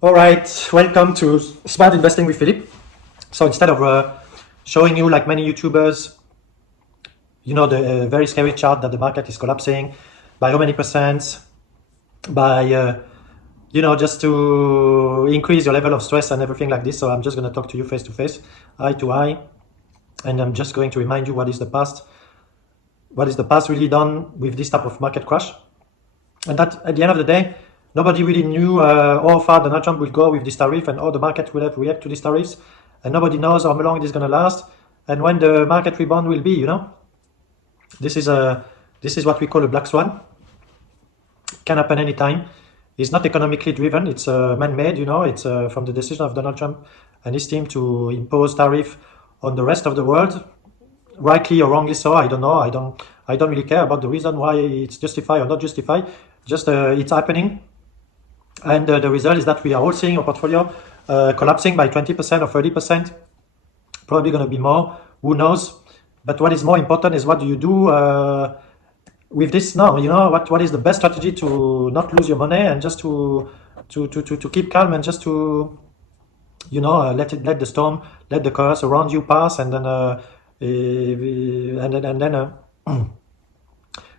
All right, welcome to Smart Investing with Philippe. So instead of showing you like many YouTubers, the very scary chart that the market is collapsing by how many percent, by, just to increase your level of stress and everything like this. So I'm just going to talk to you face to face, eye to eye, and I'm just going to remind you what is the past really done with this type of market crash. And that at the end of the day, nobody really knew how far Donald Trump will go with this tariff and how the market will have to react to these tariffs. And nobody knows how long it is going to last and when the market rebound will be, This is what we call a black swan. Can happen anytime. It's not economically driven. It's man-made, It's from the decision of Donald Trump and his team to impose tariff on the rest of the world. Rightly or wrongly so, I don't know. I don't really care about the reason why it's justified or not justified. Just it's happening. And the result is that we are all seeing our portfolio collapsing by 20% or 30%. Probably going to be more. Who knows? But what is more important is what do you do with this now? What is the best strategy to not lose your money and just to keep calm and just to let the storm, let the chaos around you pass, and then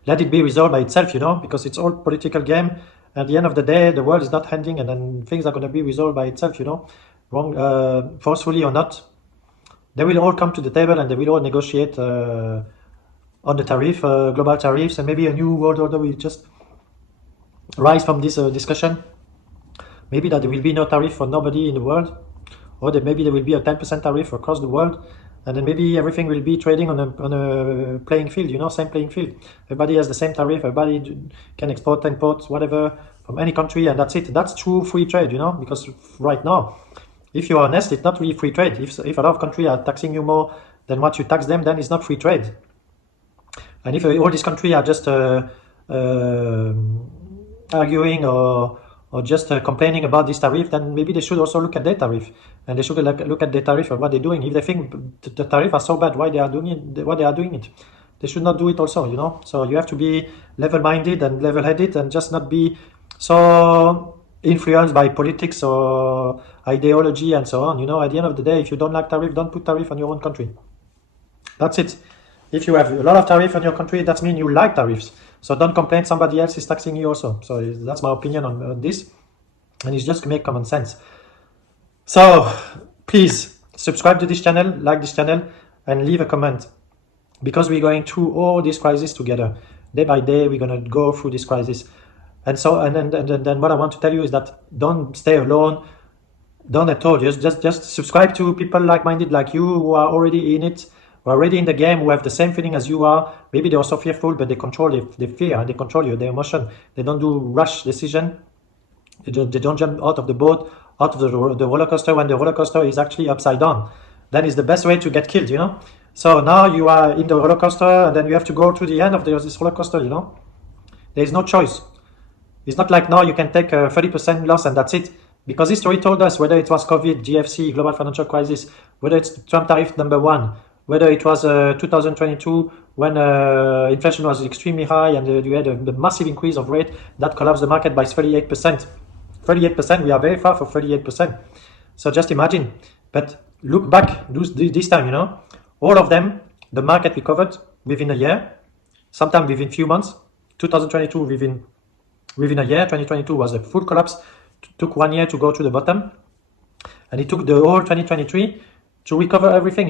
let it be resolved by itself, because it's all political game. At the end of the day, the world is not ending, and then things are going to be resolved by itself, forcefully or not. They will all come to the table and they will all negotiate on the tariff, global tariffs, and maybe a new world order will just rise from this discussion. Maybe that there will be no tariff for nobody in the world, or maybe there will be a 10% tariff across the world, and then maybe everything will be trading on a playing field, same playing field. Everybody has the same tariff, everybody can export, import, whatever, from any country, and that's it. That's true free trade, because right now, if you're honest, it's not really free trade. If a lot of countries are taxing you more than what you tax them, then it's not free trade. And if all these countries are just arguing or just complaining about this tariff, then maybe they should also look at their tariff, and they should look at their tariff and what they're doing. If they think the tariff are so bad, why they are doing it? They should not do it also, So you have to be level-minded and level-headed and just not be so influenced by politics or ideology and so on. At the end of the day, if you don't like tariff, don't put tariff on your own country. That's it. If you have a lot of tariff on your country, that means you like tariffs. So don't complain somebody else is taxing you also. So that's my opinion on this. And it's just to make common sense. So please subscribe to this channel, like this channel, and leave a comment. Because we're going through all this crisis together. Day by day, we're going to go through this crisis. And so, and then what I want to tell you is that don't stay alone. Don't at all. Just subscribe to people like-minded like you who are already in it, who are already in the game, who have the same feeling as you are. Maybe they're also fearful, but they control their fear, they control their emotion. They don't do rush decision. They don't jump out of the boat, out of the roller coaster when the roller coaster is actually upside down. That is the best way to get killed, So now you are in the roller coaster, and then you have to go to the end of this roller coaster, There is no choice. It's not like now you can take a 30% loss and that's it. Because history told us, whether it was COVID, GFC, global financial crisis, whether it's Trump tariff #1, whether it was 2022 when inflation was extremely high and you had a massive increase of rate that collapsed the market by 38%. 38%, we are very far from 38%. So just imagine. But look back this time, all of them, the market recovered within a year, sometimes within few months. 2022 within a year. 2022 was a full collapse. Took 1 year to go to the bottom, and it took the whole 2023 to recover everything,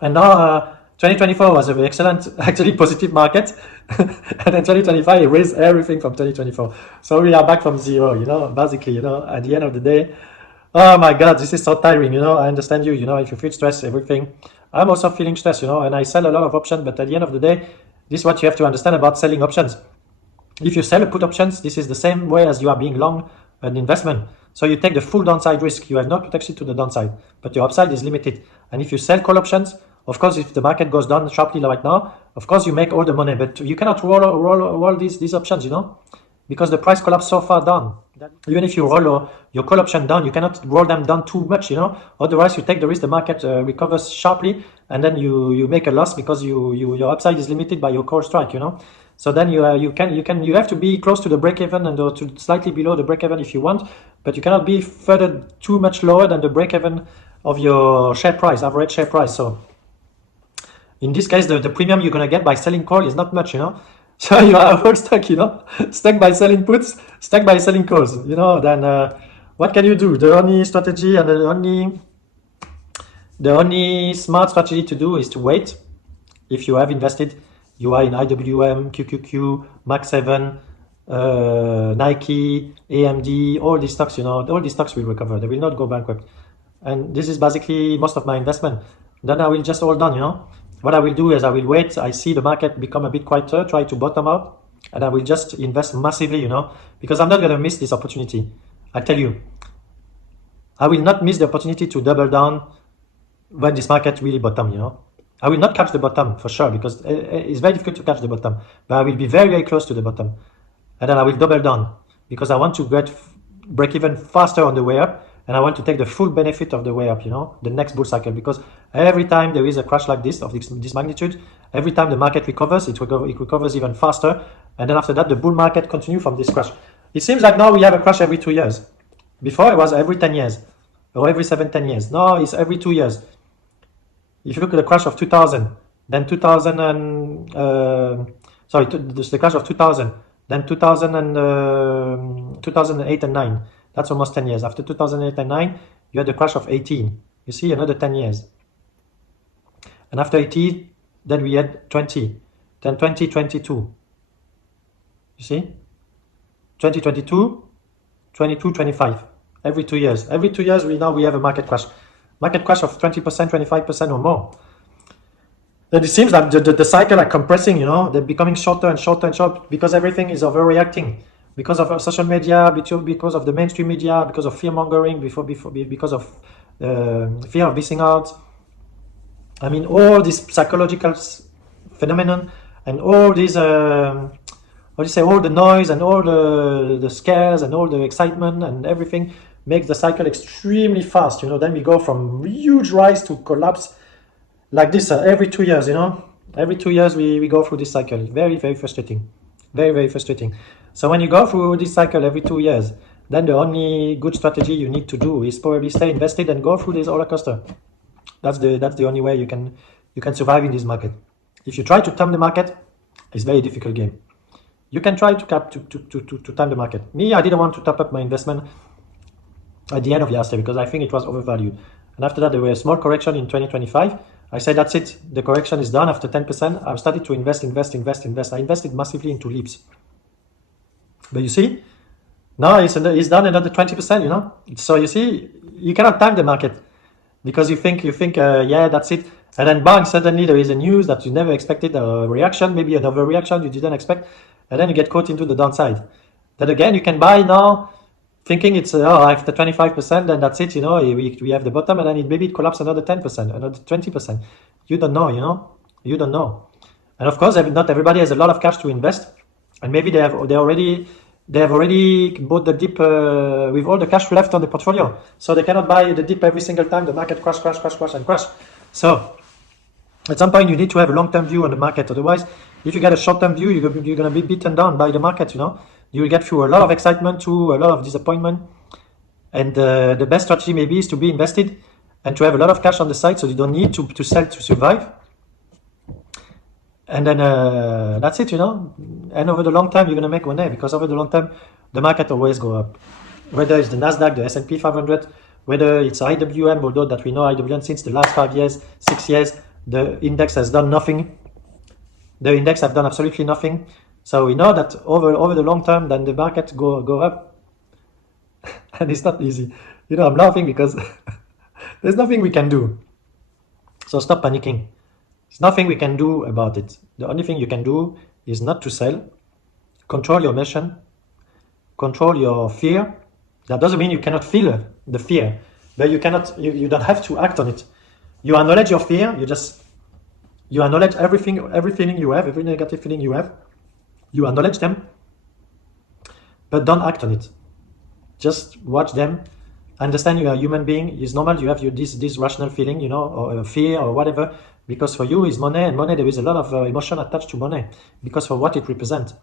And now 2024 was an excellent, actually positive market, and then 2025 it raised everything from 2024. So we are back from zero, basically, at the end of the day. Oh my God, this is so tiring, I understand you, if you feel stressed, everything. I'm also feeling stressed, and I sell a lot of options, but at the end of the day, this is what you have to understand about selling options. If you sell put options, this is the same way as you are being long an investment. So you take the full downside risk. You have no protection to the downside, but your upside is limited. And if you sell call options, of course, if the market goes down sharply right now, of course you make all the money, but you cannot roll these options, because the price collapsed so far down. Even if you roll your call option down, you cannot roll them down too much, Otherwise, you take the risk the market recovers sharply, and then you make a loss because your upside is limited by your call strike, So then you have to be close to the break even and to slightly below the break even if you want, but you cannot be further too much lower than the break even of your share price, average share price. So in this case, the premium you're gonna get by selling call is not much, you know. So you are all stuck, you know, stuck by selling puts, stuck by selling calls, you know. Then what can you do? The only strategy and the only smart strategy to do is to wait. If you have invested, you are in IWM, QQQ, Max 7, Nike, AMD, all these stocks, you know, all these stocks will recover. They will not go bankrupt. And this is basically most of my investment. Then I will just hold on, you know. What I will do is I will wait. I see the market become a bit quieter, try to bottom out, and I will just invest massively, you know, because I'm not going to miss this opportunity. I tell you, I will not miss the opportunity to double down when this market really bottom, you know. I will not catch the bottom for sure, because it's very difficult to catch the bottom, but I will be very, very close to the bottom. And then I will double down because I want to get break even faster on the way up, and I want to take the full benefit of the way up, you know, the next bull cycle. Because every time there is a crash like this, of this magnitude, every time the market recovers, it recovers even faster. And then after that, the bull market continues from this crash. It seems like now we have a crash every 2 years. Before it was every 10 years or every 10 years. Now it's every 2 years. If you look at the crash of 2000, then 2000 and, the crash of 2000, then 2000 and 2008 and 9. That's almost 10 years. After 2008 and 9, you had the crash of 18. You see, another 10 years. And after 18, then we had 20. Then 2022. You see? 2022, 22, 25. Every 2 years. Every 2 years, we have a market crash. Market crash of 20%, 25% or more. Then it seems like the cycle are compressing, you know, they're becoming shorter and shorter and shorter because everything is overreacting. Because of social media, because of the mainstream media, because of fear mongering, because of fear of missing out. I mean, all this psychological phenomenon and all these, all the noise and all the scares and all the excitement and everything makes the cycle extremely fast. You know, then we go from huge rise to collapse like this every 2 years. You know, every 2 years we go through this cycle. Very, very frustrating. Very, very frustrating. So when you go through this cycle every 2 years, then the only good strategy you need to do is probably stay invested and go through this roller coaster. That's the only way you can survive in this market. If you try to time the market, it's a very difficult game. You can try to time the market. Me, I didn't want to top up my investment at the end of last year because I think it was overvalued. And after that, there were a small correction in 2025. I said, that's it. The correction is done. After 10%, I've started to invest. I invested massively into leaps. But you see, now it's done another 20%, you know. So you see, you cannot time the market because you think, yeah, that's it. And then bang, suddenly there is a news that you never expected, a reaction, maybe an overreaction you didn't expect. And then you get caught into the downside. Then again, you can buy now thinking it's, after 25%, then that's it, you know, we have the bottom, and then maybe it collapses another 10%, another 20%. You don't know, you know, you don't know. And of course, not everybody has a lot of cash to invest, and maybe they have already bought the dip with all the cash left on the portfolio, so they cannot buy the dip every single time the market crash. So at some point, you need to have a long-term view on the market. Otherwise, if you get a short-term view, you're going to be beaten down by the market, you know. You will get through a lot of excitement, through a lot of disappointment. And the best strategy maybe is to be invested and to have a lot of cash on the side so you don't need to sell to survive. And then that's it, you know. And over the long term, you're going to make money because over the long term, the market always go up. Whether it's the NASDAQ, the S&P 500, whether it's IWM, although that we know IWM since the last 5 years, 6 years, the index has done nothing. The index have done absolutely nothing. So we know that over the long term, then the market go up. And it's not easy. You know, I'm laughing because there's nothing we can do. So stop panicking. There's nothing we can do about it. The only thing you can do is not to sell. Control your emotion. Control your fear. That doesn't mean you cannot feel the fear, but you don't have to act on it. You acknowledge your fear. You acknowledge every feeling you have, every negative feeling you have. You acknowledge them, but don't act on it. Just watch them. Understand you are a human being. It's normal. You have this rational feeling, you know, or fear or whatever. Because for you is money, and money, there is a lot of emotion attached to money, because for what it represents.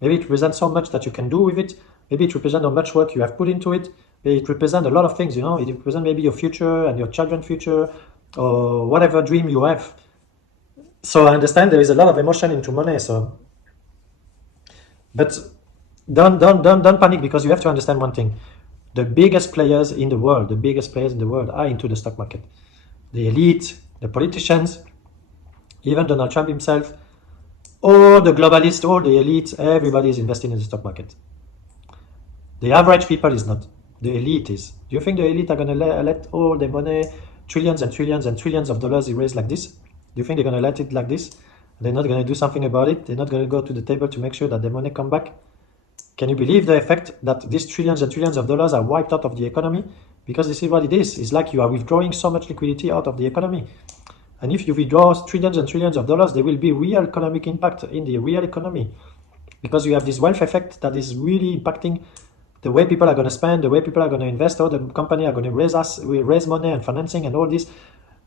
Maybe it represents so much that you can do with it. Maybe it represents how much work you have put into it. Maybe it represents a lot of things, you know. It represents maybe your future and your children's future, or whatever dream you have. So I understand there is a lot of emotion into money. So, but don't panic, because you have to understand one thing: the biggest players in the world, are into the stock market. The elite, the politicians, even Donald Trump himself, all the globalists, all the elites, everybody is investing in the stock market. The average people is not. The elite is. Do you think the elite are going to let all the money, trillions and trillions and trillions of dollars erased like this? Do you think they're going to let it like this? They're not going to do something about it? They're not going to go to the table to make sure that the money come back? Can you believe the effect that these trillions and trillions of dollars are wiped out of the economy? Because this is what it is. It's like you are withdrawing so much liquidity out of the economy. And if you withdraw trillions and trillions of dollars, there will be real economic impact in the real economy. Because you have this wealth effect that is really impacting the way people are going to spend, the way people are going to invest, how the company are going to raise money and financing and all this.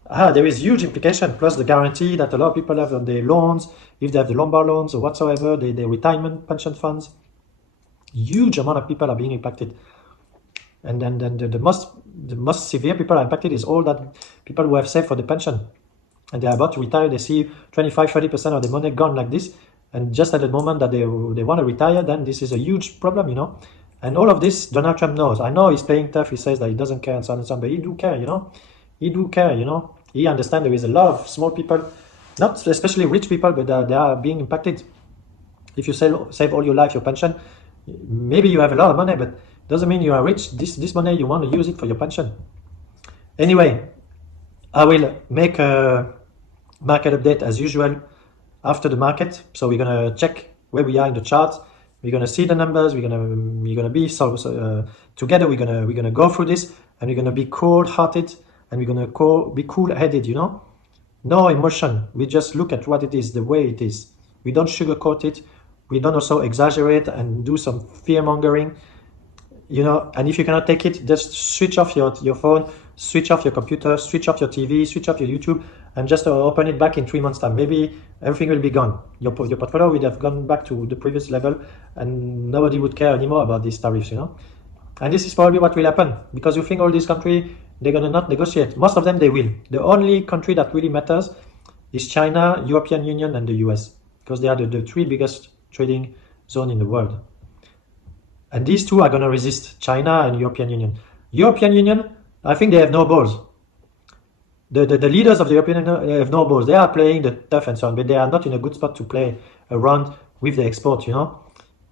There is huge implication, plus the guarantee that a lot of people have on their loans, if they have the Lombard loans or whatsoever, the retirement pension funds. Huge amount of people are being impacted. And then the most severe people are impacted is all that people who have saved for the pension. And they're about to retire, they see 25-30% of the money gone like this. And just at the moment that they want to retire, then this is a huge problem, you know. And all of this, Donald Trump knows. I know he's playing tough, he says that he doesn't care and so on and so on, but he do care, you know. He do care, you know. He understands there is a lot of small people, not especially rich people, but they are being impacted. If you save all your life, your pension, maybe you have a lot of money, but doesn't mean you are rich. This money, you want to use it for your pension. Anyway, I will make a market update as usual after the market. So we're gonna check where we are in the chart. We're gonna see the numbers. We're gonna be together. We're gonna go through this, and we're gonna be cold-hearted, and we're gonna be cool-headed. You know, no emotion. We just look at what it is, the way it is. We don't sugarcoat it. We don't also exaggerate and do some fear-mongering. You know, and if you cannot take it, just switch off your phone, switch off your computer, switch off your TV, switch off your YouTube, and just open it back in 3 months' time. Maybe everything will be gone. Your portfolio would have gone back to the previous level, and nobody would care anymore about these tariffs, you know. And this is probably what will happen, because you think all these countries, they're going to not negotiate. Most of them, they will. The only country that really matters is China, European Union, and the US, because they are the three biggest trading zones in the world. And these two are going to resist, China and European Union. European Union, I think they have no balls. The leaders of the European Union have no balls. They are playing the tough and so on, but they are not in a good spot to play around with the export, you know.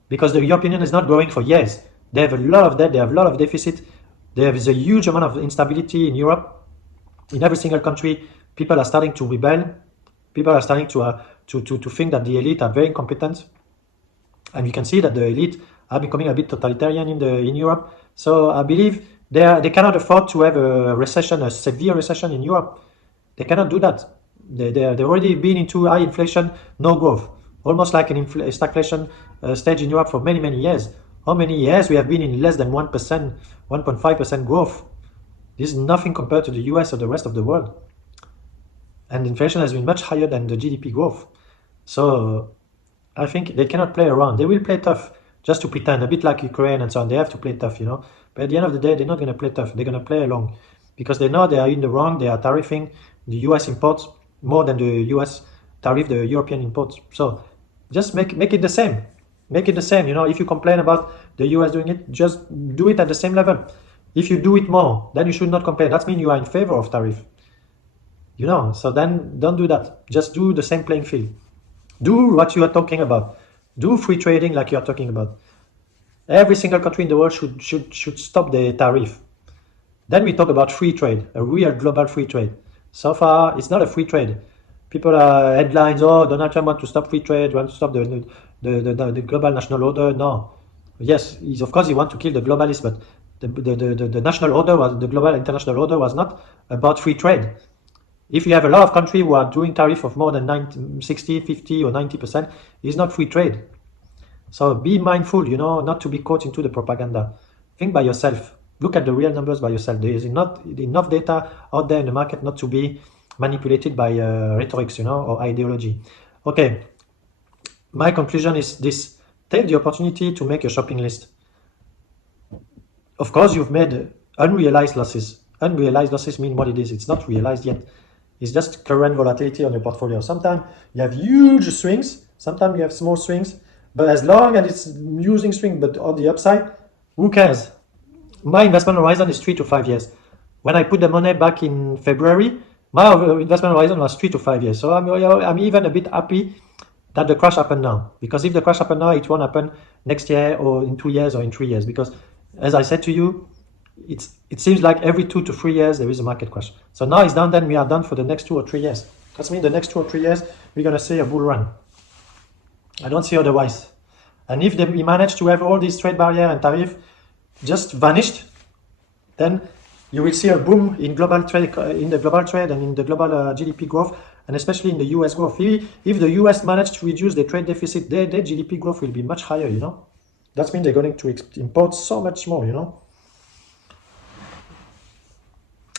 Because the European Union is not growing for years. They have a lot of debt, they have a lot of deficit. There is a huge amount of instability in Europe. In every single country, people are starting to rebel. People are starting to think that the elite are very incompetent. And we can see that the elite are becoming a bit totalitarian in Europe. So I believe they cannot afford to have a recession, a severe recession in Europe. They cannot do that. They've already been into high inflation, no growth. Almost like an stagflation stage in Europe for many, many years. How many years we have been in less than 1%, 1.5% growth? This is nothing compared to the US or the rest of the world. And inflation has been much higher than the GDP growth. So I think they cannot play around. They will play tough just to pretend, a bit like Ukraine and so on. They have to play tough, you know. But at the end of the day, they're not going to play tough. They're going to play along because they know they are in the wrong. They are tariffing the US imports more than the US tariff the European imports. So just make it the same. Make it the same. You know, if you complain about the US doing it, just do it at the same level. If you do it more, then you should not complain. That means you are in favor of tariff. You know, so then don't do that. Just do the same playing field. Do what you are talking about. Do free trading like you are talking about. Every single country in the world should stop the tariff. Then we talk about free trade, a real global free trade. So far, it's not a free trade. People are headlines, oh, Donald Trump wants to stop free trade, wants to stop the global national order. No. Yes, of course he wants to kill the globalists, but the national order, the global international order was not about free trade. If you have a lot of countries who are doing tariff of more than 60, 50 or 90%, it's not free trade. So be mindful, you know, not to be caught into the propaganda. Think by yourself. Look at the real numbers by yourself. There is not enough data out there in the market not to be manipulated by rhetorics, or ideology. Okay, my conclusion is this: take the opportunity to make a shopping list. Of course, you've made unrealized losses. Unrealized losses mean what it is. It's not realized yet. It's just current volatility on your portfolio. Sometimes you have huge swings. Sometimes you have small swings. But as long as it's using swing, but on the upside, who cares? My investment horizon is 3 to 5 years. When I put the money back in February, my investment horizon was 3 to 5 years. So I'm even a bit happy that the crash happened now. Because if the crash happened now, it won't happen next year or in 2 years or in 3 years. Because as I said to you, it seems like every 2 to 3 years there is a market crash. So now it's done, then we are done for the next 2 or 3 years. That means the next 2 or 3 years, we're going to see a bull run. I don't see otherwise. And if we manage to have all these trade barrier and tariff just vanished, then you will see a boom in global trade, in the global trade and in the global GDP growth, and especially in the US growth. If the US managed to reduce their trade deficit, their GDP growth will be much higher, That means they're going to import so much more,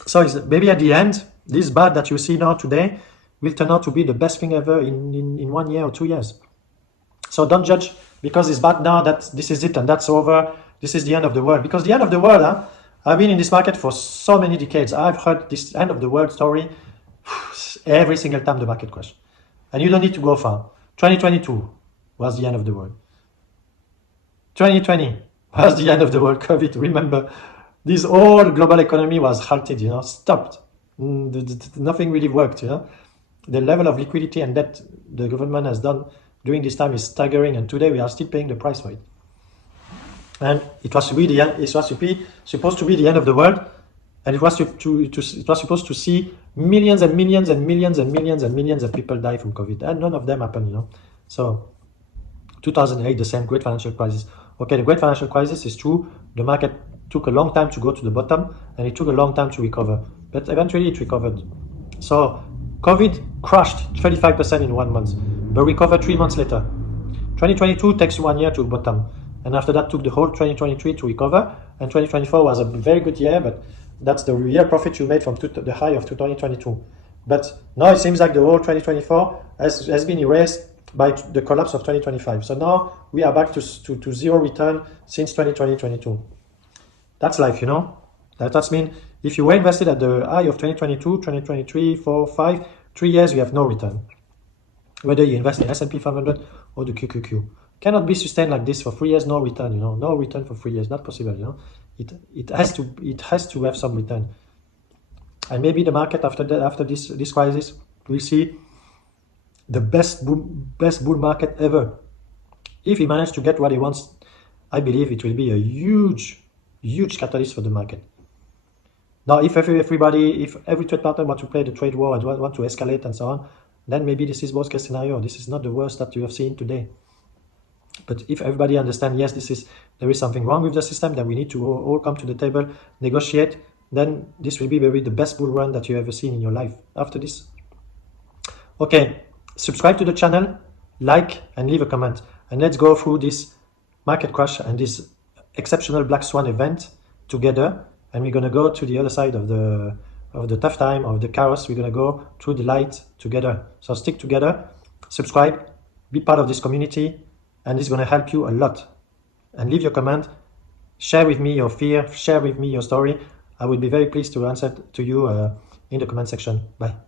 So maybe at the end, this bad that you see now today will turn out to be the best thing ever in 1 year or 2 years. So don't judge because it's bad now that this is it and that's over. This is the end of the world. Because the end of the world, I've been in this market for so many decades. I've heard this end of the world story every single time the market crashed. And you don't need to go far. 2022 was the end of the world. 2020 was the end of the world. COVID, remember, this whole global economy was halted, stopped. Nothing really worked, The level of liquidity and debt the government has done during this time is staggering, and today we are still paying the price for it. And it was supposed to be the end of the world, and it was supposed to see millions and millions and millions and millions and millions of people die from COVID, and none of them happened, So 2008, the same great financial crisis. Okay, the great financial crisis is true. The market took a long time to go to the bottom, and it took a long time to recover, but eventually it recovered. So COVID crashed 35% in 1 month, but recovered 3 months later. 2022 takes 1 year to bottom, and after that took the whole 2023 to recover, and 2024 was a very good year, but that's the real profit you made from the high of 2022. But now it seems like the whole 2024 has been erased by the collapse of 2025. So now we are back to zero return since 2022. That's life, That means if you were invested at the high of 2022, 2023, 4, 5, 3 years, you have no return. Whether you invest in S&P 500 or the QQQ. Cannot be sustained like this for 3 years, no return, No return for 3 years, not possible, It has to have some return. And maybe the market after this crisis will see the best bull market ever. If he managed to get what he wants, I believe it will be a huge catalyst for the market. Now, if every trade partner wants to play the trade war and want to escalate and so on, then maybe this is worst case scenario. This is not the worst that you have seen today. But if everybody understands, yes, there is something wrong with the system, then we need to all come to the table, negotiate, then this will be maybe the best bull run that you ever seen in your life after this. Okay, subscribe to the channel, like, and leave a comment. And let's go through this market crash and this exceptional black swan event together. And we're going to go to the other side of the tough time, of the chaos. We're going to go through the light together. So stick together, subscribe, be part of this community, and it's going to help you a lot. And leave your comment, share with me your fear, share with me your story. I will be very pleased to answer to you in the comment section. Bye.